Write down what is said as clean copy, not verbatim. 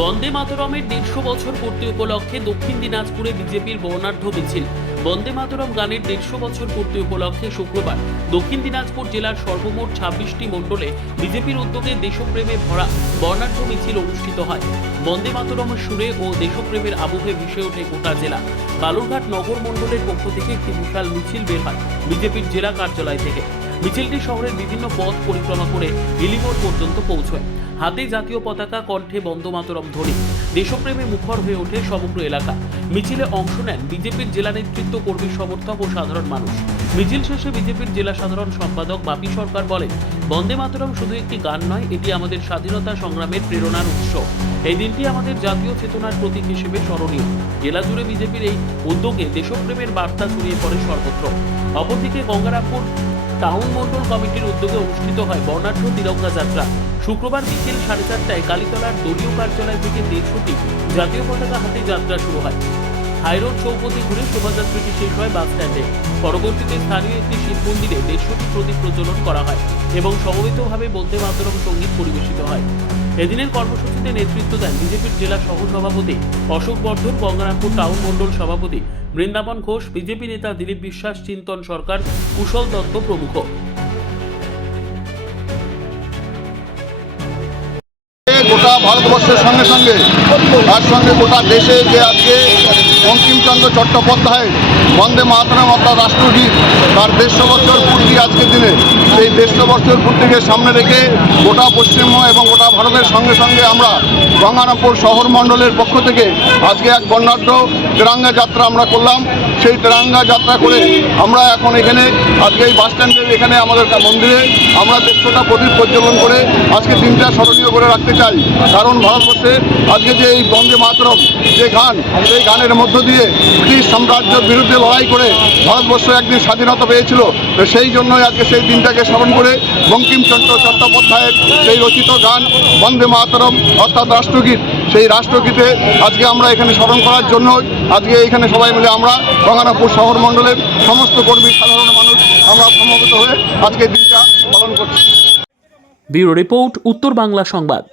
বন্দে মাতরমের 150 বছর পূর্তি উপলক্ষে দক্ষিণ দিনাজপুরে বিজেপির বর্ণাঢ্য মিছিল। বন্দে মাতরম গানের 150 বছর পূর্তি উপলক্ষে শুক্রবার দক্ষিণ দিনাজপুর জেলার সর্বমোট 26টি মণ্ডলে বিজেপির উদ্যোগে দেশপ্রেমে ভরা বর্ণাঢ্য মিছিল অনুষ্ঠিত হয়। বন্দে মাতরমের সুরে ও দেশপ্রেমের আবহে ভেসে ওঠে গোটা জেলা। বালুরঘাট নগর মণ্ডলের পক্ষ থেকে একটি বিশাল মিছিল বের হয় বিজেপির জেলা কার্যালয় থেকে। মিছিলটি শহরের বিভিন্ন পথ পরিক্রমা করে হিলিমোড় পর্যন্ত পৌঁছয়। হাতে জাতীয় পতাকা, কণ্ঠে বন্দে মাতরম ধ্বনি, দেশপ্রেমে মুখর হয়ে ওঠে সমগ্র এলাকা। মিছিলে অংশ নেন বিজেপির জেলা নেতৃত্ব, কর্মী সমর্থক ও সাধারণ মানুষ। মিছিল শেষে বিজেপির জেলা সাধারণ সম্পাদক বাপি সরকার বলেন, বন্দে মাতরম শুধু একটি গান নয়, এটি আমাদের স্বাধীনতা সংগ্রামের প্রেরণার উৎস। এই দিনটি আমাদের জাতীয় চেতনার প্রতীক হিসেবে স্মরণীয়। জেলা জুড়ে বিজেপির এই উদ্যোগে দেশপ্রেমের বার্তা ছড়িয়ে পড়ে সর্বত্র। অপরদিকে গঙ্গারামপুর টাউন মন্ডল কমিটির উদ্যোগে অনুষ্ঠিত হয় বর্ণাঢ্য তিরঙ্গা যাত্রা। শুক্রবার বিকেল 4:30টায় কালীতলার দলীয় কার্যালয় থেকে 150টি জাতীয় পতাকা হাতে যাত্রা শুরু হয়। হাইরোড চৌপতি ঘুরে শোভাযাত্রাটি শেষ হয় বাস স্ট্যান্ডে। পরবর্তীতে স্থানীয় একটি শিব মন্দিরে 150টি প্রদীপ প্রজ্বলন করা হয় এবং সমবেতভাবে বন্দে মাতরম সঙ্গীত পরিবেশিত হয়। এদিনের কর্মসূচিতে নেতৃত্ব দেন বিজেপির জেলা সহ সভাপতি অশোক বর্ধন, গঙ্গারামপুর টাউন মন্ডল সভাপতি বৃন্দাবন ঘোষ, বিজেপি নেতা দিলীপ বিশ্বাস, চিন্তন সরকার, কুশল দত্ত প্রমুখ। গোটা ভারতবর্ষের সঙ্গে সঙ্গে তার সঙ্গে গোটা দেশে যে আজকে বঙ্কিমচন্দ্র চট্টোপাধ্যায় বন্দে মাতরম অর্থাৎ রাষ্ট্রগীত তার 150 বছর পূর্তি আজকের দিনে, সেই 150 বছর পূর্তিকে সামনে রেখে গোটা পশ্চিমবঙ্গ এবং গোটা ভারতের সঙ্গে সঙ্গে আমরা গঙ্গারামপুর শহর মণ্ডলের পক্ষ থেকে আজকে এক বর্ণাঢ্য তেরঙ্গা যাত্রা আমরা করলাম। সেই তেরঙ্গা যাত্রা করে আমরা এখন এখানে আজকে এই বাস স্ট্যান্ডের এখানে আমাদের মন্দিরে আমরা 150টা প্রদীপ প্রজ্বলন করে আজকে দিনটা স্মরণীয় করে রাখতে চাই। কারণ ভারতবর্ষে আজকে যে এই বন্দে মাতরম যে গান, সেই গানের মধ্য দিয়ে ব্রিটিশ সাম্রাজ্যের বিরুদ্ধে লড়াই করে ভারতবর্ষ একদিন স্বাধীনতা পেয়েছিল। সেই জন্যই আজকে সেই দিনটাকে স্মরণ করে বঙ্কিমচন্দ্র চট্টোপাধ্যায়ের সেই রচিত গান বন্দে মাতরম অর্থাৎ রাষ্ট্রগীত, সেই রাষ্ট্রগীতে আজকে আমরা এখানে স্মরণ করার জন্য আজকে এখানে সবাই মিলে আমরা গঙ্গারামপুর শহর মণ্ডলের সমস্ত কর্মী, সাধারণ মানুষ আমরা সমবেত হয়ে আজকে দিনটা পালন করছি। ব্যুরো রিপোর্ট, উত্তর বাংলা সংবাদ।